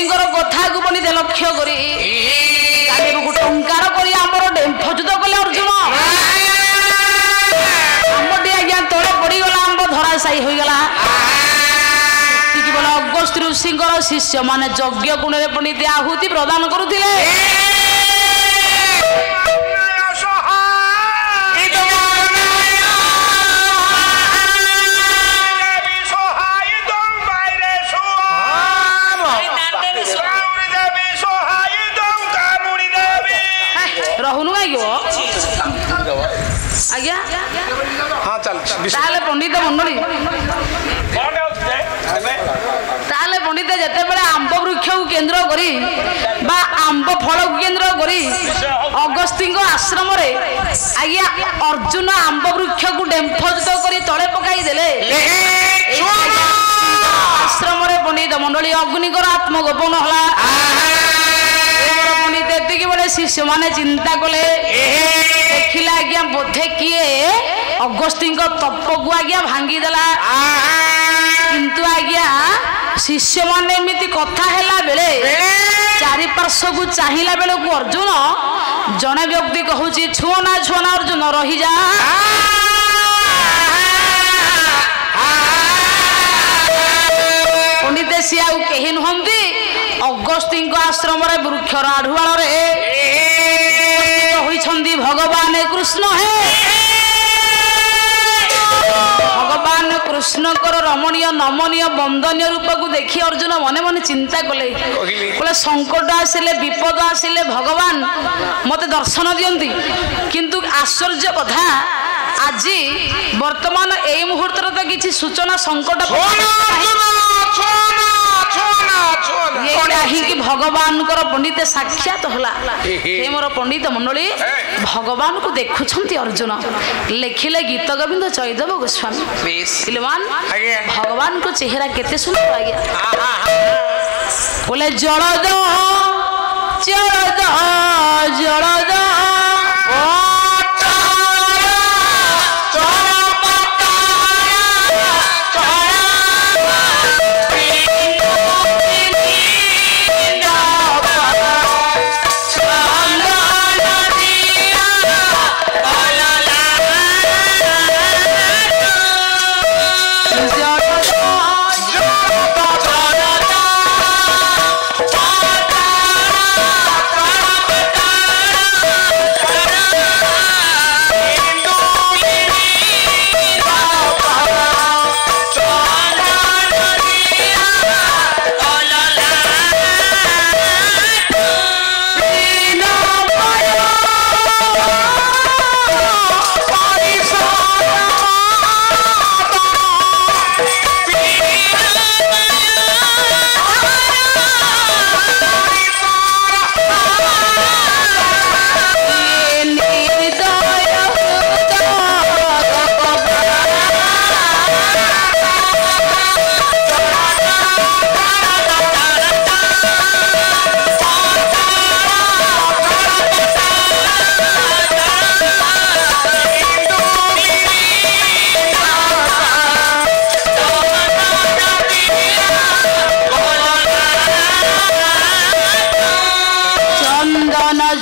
ଅଗସ୍ତିଙ୍କର କଥାକୁ ପଣ୍ଡିତ ଲକ୍ଷ୍ୟ କରି କାଲିକୁ ଟଙ୍କାର କରି ଆମର ଡେମ୍ଫ ଯୁଦ୍ଧ କଲେ ଅର୍ଜୁନ। ଆମ୍ବଟି ଆଜ୍ଞା ତଳେ ପଡିଗଲା, ଆମ୍ବ ଧରାଶାୟୀ ହୋଇଗଲା। କେବଳ ଅଗସ୍ତ୍ୟ ଋଷିଙ୍କର ଶିଷ୍ୟମାନେ ଯଜ୍ଞ କୁଣ୍ଡରେ ପଣ୍ଡିତ ଆହୁତି ପ୍ରଦାନ କରୁଥିଲେ। ରହୁନୁ କାହିଁକି ଆଜ୍ଞା? ତାହେଲେ ପଣ୍ଡିତ ମଣ୍ଡଳୀ, ତାହେଲେ ପଣ୍ଡିତ ଯେତେବେଳେ ଆମ୍ବ ବୃକ୍ଷକୁ କେନ୍ଦ୍ର କରି ବା ଆମ୍ବ ଫଳକୁ କେନ୍ଦ୍ର କରି ଅଗସ୍ତ୍ୟଙ୍କ ଆଶ୍ରମରେ ଆଜ୍ଞା ଅର୍ଜୁନ ଆମ୍ବ ବୃକ୍ଷକୁ ଡେମ୍ଫଯୁତ କରି ତଳେ ପକାଇ ଦେଲେ। ଆଶ୍ରମରେ ପଣ୍ଡିତ ମଣ୍ଡଳୀ ଅଗ୍ନିଙ୍କର ଆତ୍ମଗୋପନ ହେଲା। ପଣ୍ଡିତ ଏତିକି ବେଳେ ଶିଷ୍ୟମାନେ ଚିନ୍ତା କଲେ, ଦେଖିଲା ଆଜ୍ଞା ବୋଧେ କିଏ ଅଗସ୍ତ୍ୟଙ୍କ ତପକୁ ଆଜ୍ଞା ଭାଙ୍ଗିଦେଲା। କିନ୍ତୁ ଆଜ୍ଞା ଶିଷ୍ୟମାନେ ଏମିତି କଥା ହେଲା ବେଳେ ଚାରିପାର୍ଶ୍ୱକୁ ଚାହିଁଲା ବେଳକୁ ଅର୍ଜୁନ ଜଣେ ବ୍ୟକ୍ତି କହୁଛି, ଛୁଅନା ଛୁଅନା ଅର୍ଜୁନ ରହିଯା। ପଣ୍ଡିତ ସିଏ ଆଉ କେହି ନୁହନ୍ତି, ଅଗସ୍ତ୍ୟଙ୍କ ଆଶ୍ରମରେ ବୃକ୍ଷର ଆଢୁଆଳରେ ହୋଇଛନ୍ତି ଭଗବାନ କୃଷ୍ଣ। ଭଗବାନ କୃଷ୍ଣଙ୍କର ରମଣୀୟ ନମନୀୟ ବନ୍ଦନୀୟ ରୂପକୁ ଦେଖି ଅର୍ଜୁନ ମନେ ମନେ ଚିନ୍ତା କଲେ, ସଙ୍କଟ ଆସିଲେ ବିପଦ ଆସିଲେ ଭଗବାନ ମତେ ଦର୍ଶନ ଦିଅନ୍ତି। କିନ୍ତୁ ଆଶ୍ଚର୍ଯ୍ୟ କଥା, ଆଜି ବର୍ତ୍ତମାନ ଏଇ ମୁହୂର୍ତ୍ତରେ ତ କିଛି ସୂଚନା ସଙ୍କଟ କାହିଁକି ଭଗବାନଙ୍କର ପଣ୍ଡିତ ସାକ୍ଷାତ ହେଲା। ହେ ମୋର ପଣ୍ଡିତ ମଣ୍ଡଳୀ, ଭଗବାନଙ୍କୁ ଦେଖୁଛନ୍ତି ଅର୍ଜୁନ। ଲେଖିଲେ ଗୀତ ଗୋବିନ୍ଦ ଜୟଦେବ ଗୋସ୍ୱାମୀ। ଭଗବାନଙ୍କ ଚେହେରା କେତେ ସୁନ୍ଦର ଆଜ୍ଞା। ବୋଲେ ଜଳଦ ଜଳଦ ଜଳଦ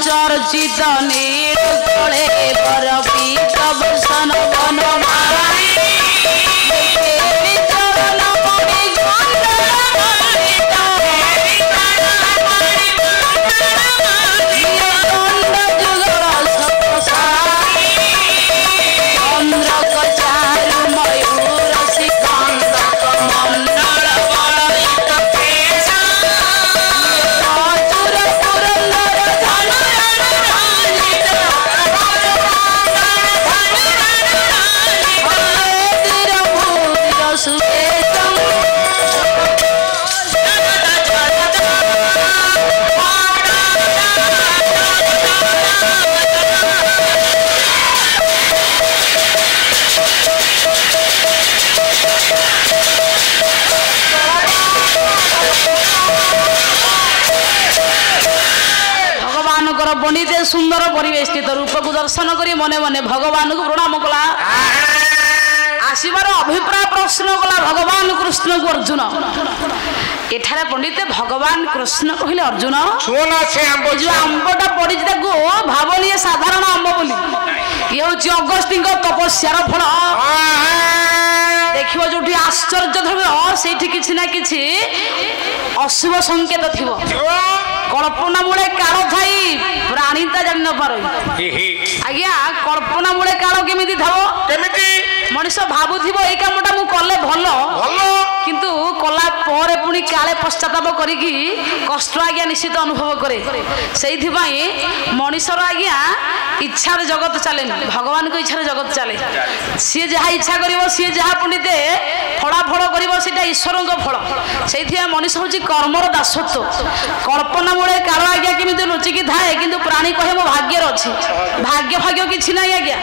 चर्चित नीर तले बरपीत बसन बन पंडित सुंदर परिवेष्टित रूप को दर्शन करी मने मने भगवान को प्रणाम कला। ଆସିବାର ଅଭିପ୍ରାୟ ପ୍ରଶ୍ନ କଲା ଭଗବାନ କୃଷ୍ଣଙ୍କୁ ଅର୍ଜୁନ। ଏଠାରେ ପଣ୍ଡିତ ଭଗବାନ କୃଷ୍ଣ କହିଲେ ଅର୍ଜୁନ ଯୋଉ ଆମ୍ବଟା ପଡିଛି ତାକୁ ଭାବନି ସାଧାରଣ ଆମ୍ବ ବୋଲି, ଇଏ ହଉଛି ଅଗସ୍ତ୍ୟଙ୍କ ତପସ୍ୟାର ଫଳ। ଦେଖିବ ଯୋଉଠି ଆଶ୍ଚର୍ଯ୍ୟ ଧରିବ ସେଇଠି କିଛି ନା କିଛି ଅଶୁଭ ସଂକେତ ଥିବ। କଳ୍ପନା ମୂଳେ କାଳ ଥାଇ ପ୍ରାଣୀତା ଜାଣି ନପାରେ। ଆଜ୍ଞା କଳ୍ପନା ମୂଳେ କାଳ କେମିତି ଥବ? ମଣିଷ ଭାବୁଥିବ ଏଇ କାମଟା ମୁଁ କଲେ ଭଲ, କିନ୍ତୁ କଲା ପରେ ପୁଣି କାଳେ ପଶ୍ଚାତାପ କରିକି କଷ୍ଟ ଆଜ୍ଞା ନିଶ୍ଚିତ ଅନୁଭବ କରେ। ସେଇଥିପାଇଁ ମଣିଷର ଆଜ୍ଞା ଇଚ୍ଛାରେ ଜଗତ ଚାଲେନି, ଭଗବାନଙ୍କ ଇଚ୍ଛାରେ ଜଗତ ଚାଲେ। ସିଏ ଯାହା ଇଚ୍ଛା କରିବ, ସିଏ ଯାହା ପଣ୍ଡିତେ ଫଳାଫଳ କରିବ ସେଇଟା ଈଶ୍ୱରଙ୍କ ଫଳ। ସେଇଥିପାଇଁ ମଣିଷ ହଉଛି କର୍ମର ଦାସତ୍ୱ। କଳ୍ପନା ମୂଳେ କାଳ ଆଜ୍ଞା କେମିତି ଲୁଚିକି ଥାଏ, କିନ୍ତୁ ପ୍ରାଣୀ କହେ ମୋ ଭାଗ୍ୟରେ ଅଛି। ଭାଗ୍ୟ କିଛି ନାହିଁ ଆଜ୍ଞା,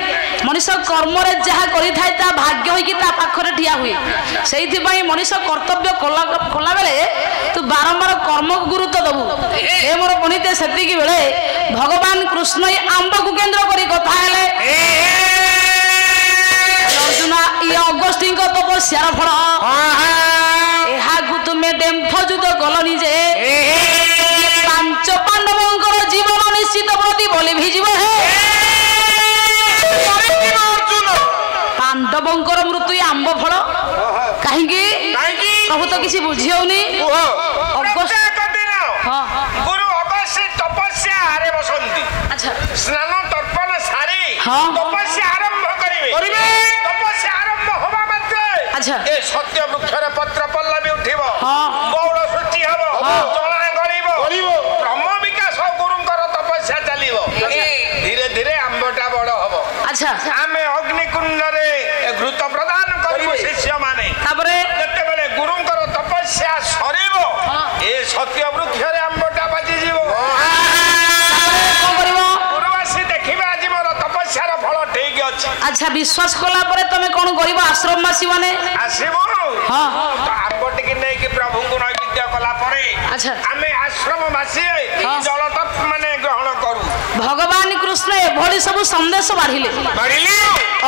ମଣିଷ କର୍ମରେ ଯାହା କରିଥାଏ ତା ଭାଗ୍ୟ ହେଇକି ତା ପାଖରେ ଠିଆ ହୁଏ। ସେଇଥିପାଇଁ ମଣିଷ କର୍ତ୍ତବ୍ୟ କଲା ବେଳେ ତୁ ବାରମ୍ବାର କର୍ମକୁ ଗୁରୁତ୍ୱ ଦବୁ। ଏ ମୋର ପଣ୍ଡିତେ ସେତିକି ବେଳେ ଭଗବାନ କୃଷ୍ଣ ଏଇ ଆମ୍ବକୁ କେନ୍ଦ୍ର କରି କଥା ହେଲେ ଅର୍ଜୁନ ଇଏ ଅଗସ୍ତ୍ୟଙ୍କ ତପସ୍ୟାର ଫଳ, ଏହାକୁ ତୁମେ ଡେମ୍ଫ ଯୁଦ୍ଧ କଲନି ଯେ ପାଞ୍ଚ ପାଣ୍ଡବଙ୍କର ଜୀବନ ନିଶ୍ଚିତ ପ୍ରତି ବଳି ଭିଯିବ। ପାଣ୍ଡବଙ୍କର ମୃତ୍ୟୁ ଆମ୍ବ ଫଳ କାହିଁକି ପ୍ରଭୁ ତ କିଛି ବୁଝି ହଉନି। ସ୍ନାନ ତର୍ପଣ ସାରି ତପସ୍ୟା ଆରମ୍ଭ କରିବେ। ତପସ୍ୟା ଆରମ୍ଭ ହବା ମାତ୍ରେ ଏ ସତ୍ୟ ବୃକ୍ଷରେ ପତ୍ର ପଲ୍ଲବୀ ଉଠିବ, ବଉଳ ସୃଷ୍ଟି ହବ, ଚଳା କରିବ, ବ୍ରହ୍ମ ବିକାଶ ଗୁରୁଙ୍କର ତପସ୍ୟା ଚାଲିବ। ଧୀରେ ଧୀରେ ଆମ୍ବଟା ବଡ ହବ। ଆମେ ଅଗ୍ନିକୁଣ୍ଡରେ ଘୃତ ପ୍ରଦାନ କରିବୁ ଶିଷ୍ୟମାନେ। ତାପରେ ଯେତେବେଳେ ଗୁରୁଙ୍କର ତପସ୍ୟା ସରିବ ଏ ସତ୍ୟ ବୃକ୍ଷରେ ଆମ୍ବଟା ବାଜିଯିବ। আচ্ছা বিশ্বাস কলা পরে তুমি কোন গরিব আশ্রমবাসী মানে আসিব তো আম্ব টিকে নেকি প্রভুଙ୍କୁ নৈবেদ্য কলা পরে আচ্ছা আমি আশ্রমবাসী জলতপ মানে গ্রহণ করু। ভগবান কৃষ্ণ এভଳି ସବୁ সন্দেশ বাড়িলে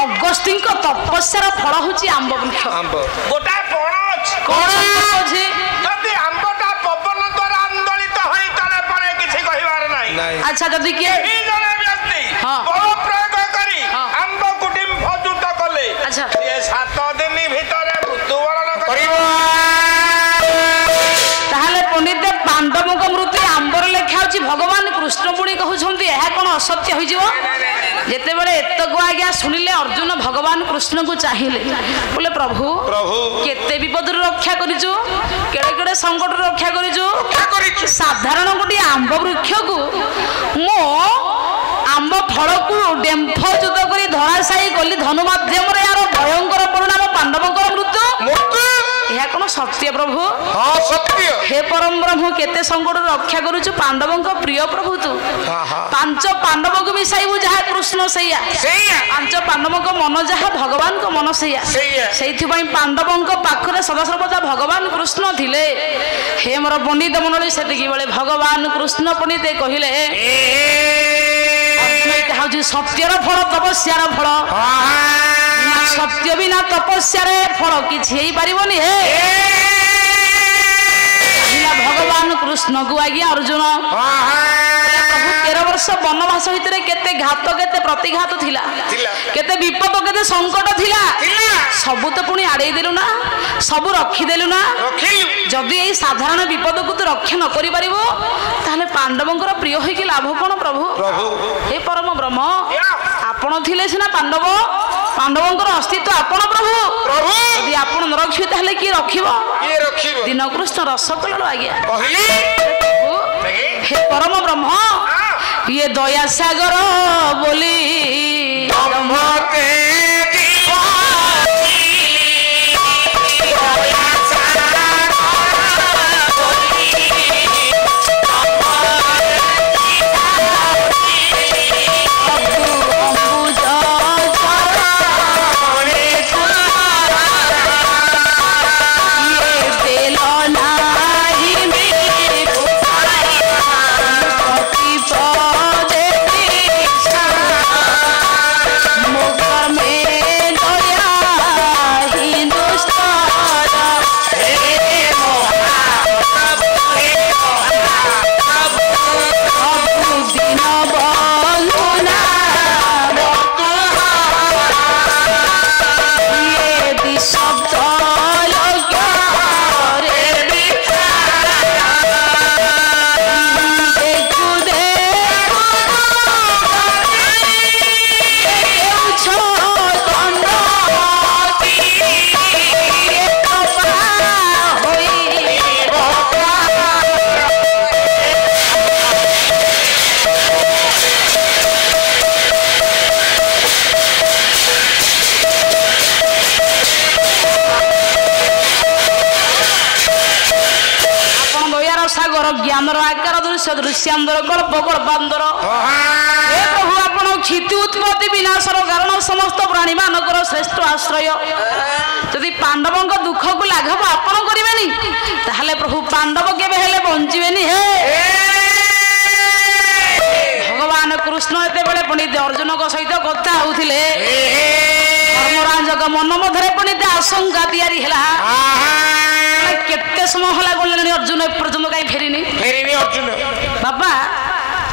অগস্ত্যଙ୍କ তপস্যার ফল হচ্ছে আম্ব বৃক্ষ। গোটা পণ কোন আছে যদি আম্বটা পবন দ্বারা আন্দোলিত হই তলে পরে কিছু কহিবার নাই। আচ্ছা যদি কি এই জনে ব্যক্তি বড় প্রয়োগ করি আম্ব কুটিম ভজুত কলে আচ্ছা এ 7 দিন ভিতরে মৃত্যুবরণ করিব। তাহলে পণ্ডিত পাণ্ডবଙ୍କ মৃত্যু আম্বর লেখা হচ্ছে ভগবান কৃষ্ণ পুଣି কହୁଛନ୍ତି ଏହା কোন অসত্য হইଯିବ। যেতেବେଳେ এতক আজ্ঞা শুনিলে অর্জুন ভগবান কৃষ্ণକୁ চাহিলে বলে প্রভু কেতে বিপদରୁ রক্ষা করিছু, কেড়ে কেড়ে সংকটରୁ রক্ষা করিছু। সাধারণ গোটি আম্ব বৃক্ষକୁ মো আম্ব ফলକୁ ডেম্ফ যুদ্ধ କରି ধরাশায়ী কলি ধনু মাধ্যমରେ यार ভয়ঙ্কর পরিণাম পাণ্ডবଙ୍କର মৃত্যু। ଏହା কোন সত্য প্রভু? হ্যাঁ সত্য। হে পরম ব্রহ্ম কেতে সংকটରୁ রক্ষা করুଛୁ পাণ্ডবଙ୍କ প্রিয় প্রভু তু। ପାଞ୍ଚ ପାଣ୍ଡବଙ୍କୁ ମିଶାଇବୁ ଯାହା କୃଷ୍ଣ ସେଇଆ, ପାଞ୍ଚ ପାଣ୍ଡବଙ୍କ ମନ ଯାହା ଭଗବାନଙ୍କ ମନ ସେଇଆ। ସେଇଥିପାଇଁ ପାଣ୍ଡବଙ୍କ ପାଖରେ ସଦାସର୍ବଦା ଭଗବାନ କୃଷ୍ଣ ଥିଲେ। ହେ ମୋର ପଣ୍ଡିତ ମଣ୍ଡଳୀ ସେତିକି ବେଳେ ଭଗବାନ କୃଷ୍ଣ ପଣ୍ଡିତ କହିଲେ ଏଇଟା ହଉଛି ସତ୍ୟର ଫଳ, ତପସ୍ୟାର ଫଳ। ସତ୍ୟ ବିନା ତପସ୍ୟାରେ ଫଳ କିଛି ହେଇପାରିବନି। ହେ ଭଗବାନ କୃଷ୍ଣକୁ ଆଜ୍ଞା ଅର୍ଜୁନ ପ୍ରଭୁ 13 ବର୍ଷ ବନବାସ ଭିତରେ କେତେ ଘାତ କେତେ ପ୍ରତିଘାତ ଥିଲା, କେତେ ବିପଦ କେତେ ସଂକଟ ଥିଲା, ସବୁ ତ ପୁଣି ଆଡେଇ ଦେଲୁ ନା, ସବୁ ରଖିଦେଲୁ ନା। ଯଦି ଏଇ ସାଧାରଣ ବିପଦକୁ ତୁ ରକ୍ଷା ନ କରିପାରିବୁ ତାହେଲେ ପାଣ୍ଡବଙ୍କର ପ୍ରିୟ ହେଇକି ଲାଭ କଣ ପ୍ରଭୁ? ହେ ପରମ ବ୍ରହ୍ମ ଆପଣ ଥିଲେ ସିନା ପାଣ୍ଡବଙ୍କର ଅସ୍ତିତ୍ୱ ଆପଣ ପ୍ରଭୁ। ଯଦି ଆପଣ ନ ରଖିବେ ତାହେଲେ କିଏ ରଖିବ? ଦିନ କୃଷ୍ଣ ରସ କଲୁ ଆଜ୍ଞା। ହେ ପରମ ବ୍ରହ୍ମ ଇଏ ଦୟା ସାଗର ବୋଲି में सागर ज्ञानर आकार दृश्य दृश्यांदर कल्प कल्पांदर हे प्रभु आपण क्षिति उत्पत्ति विनाशर कारण समस्त प्राणी मानकर श्रेष्ठ आश्रय यदि पांडवों दुख को लाघव आपण करेनि ताहले प्रभु पांडव केबे हेले बंचिबेनि हे भगवान कृष्ण एते बेले पंडित अर्जुन को सहित कथा होउथिले धर्मराज मन मधरे पंडित आशंका तैयारी हैला केते समय होला गलेनी अर्जुन ए पर्यंत काई फेरिनी अर्जुन बाबा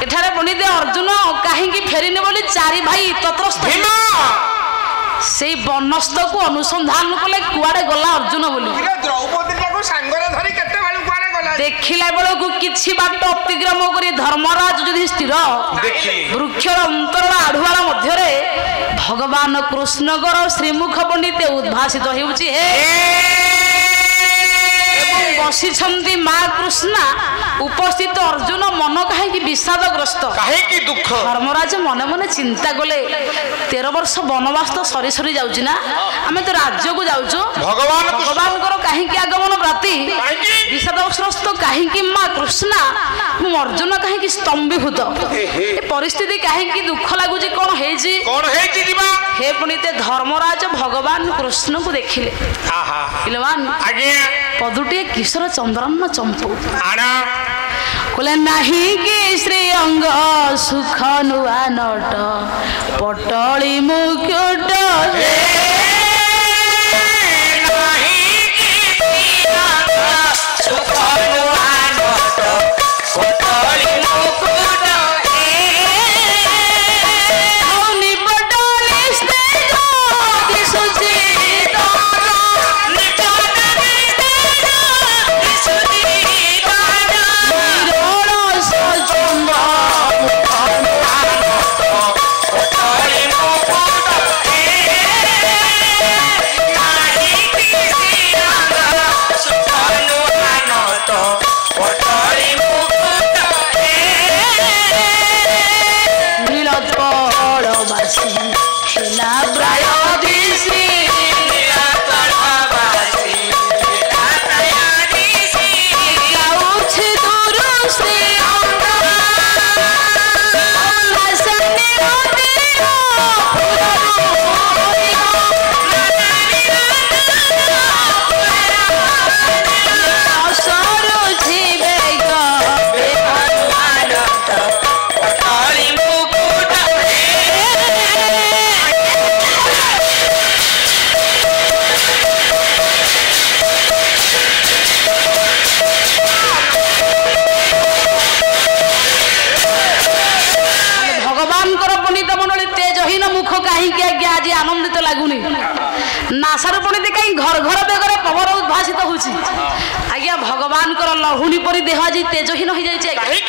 एठारे पंडित अर्जुन काहे की फेरिनी बोली चारि भाई तत्रस्थ से बनस्थ को अनुसंधान कले कुआडे गला अर्जुन बोली द्रौपदी को संगरे धरी केते बालू कुआडे गला देखिला बेलू किछि बाट अतिक्रम करी धर्मराज युधिष्ठिर वृक्षर अंतरळ आढुआर मध्यरे भगवान कृष्णकर श्रीमुख पंडित उद्भासित हेउछि हे बसी माँ कृष्णा उपस्थित अर्जुन मन कहीं विषादग्रस्त कहीं दुख धर्मराज मने मने चिंता कले 13 वर्ष वनवास तो सरी सरी जाउछि ना आमे तो राज्य को जाउछु भगवान करो कहीं आगमन प्राप्ति विषादग्रस्त कहीं माँ कृष्णा अर्जुन कहीं स्तंभीभूत ए परिस्थिति कहीं दुख लगुच कौन है हे पुणिते धर्मराज भगवान कृष्ण को देखिले पदुटे किशोर चंद्रन चंपू कहले नहीं कि श्री अंग सुख नुआ नट पटली मुकुट आनंदित लगुनि नासार पुणी कहीं घर घर बेगर पवन उद्भासित होछि आज्ञा भगवान लहुणी परी देह आज तेजहीन हो जाए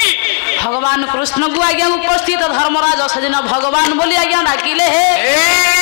भगवान कृष्ण को आज्ञा उपस्थित धर्मराज सदिन भगवान बोली आज्ञा डाकिले हे